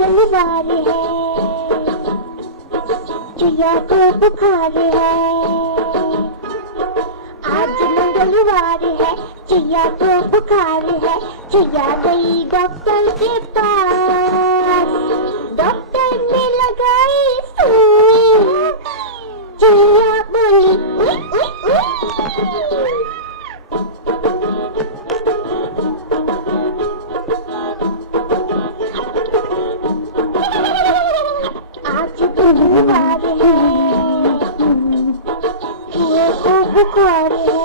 मंगलवार है, चुया को बुखार है। आज मंगलवार है, चुया को बुखार है। चुया गई डॉक्टर के पास, डॉक्टर ने लगाई सुई। चुया बोली उई उई उई। आज बुधवार है, चूहे को बुखार है।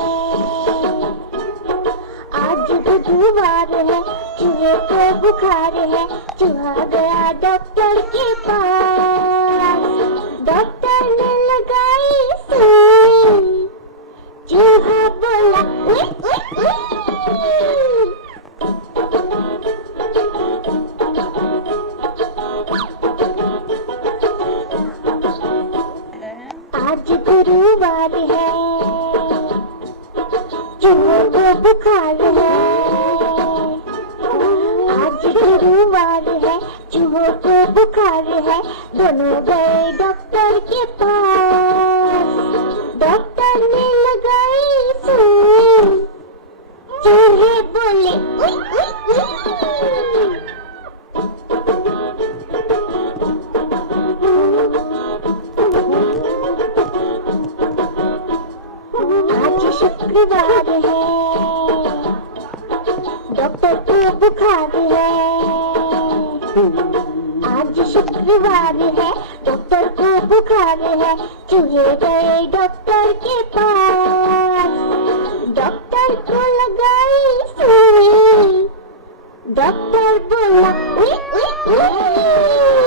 आज बुधवार है, चूहे को बुखार है। चूहा गया डॉक्टर के पास, डॉक्टर ने लगाई सुई। चूहा बोला उई उई उई। आज गुरुवार है, चूहों को बुखार है। आज गुरुवार है, चूहों को बुखार है। दोनों गए डॉक्टर के पास, डॉक्टर ने लगाई सुई। चूहे बोले उई उई उई। आज शुक्रवार है, डॉक्टर को बुखार है। आज शुक्रवार है, डॉक्टर को बुखार है। चूहे गए डॉक्टर के पास, डॉक्टर को लगाई सुई। डॉक्टर बोला उई उई उई।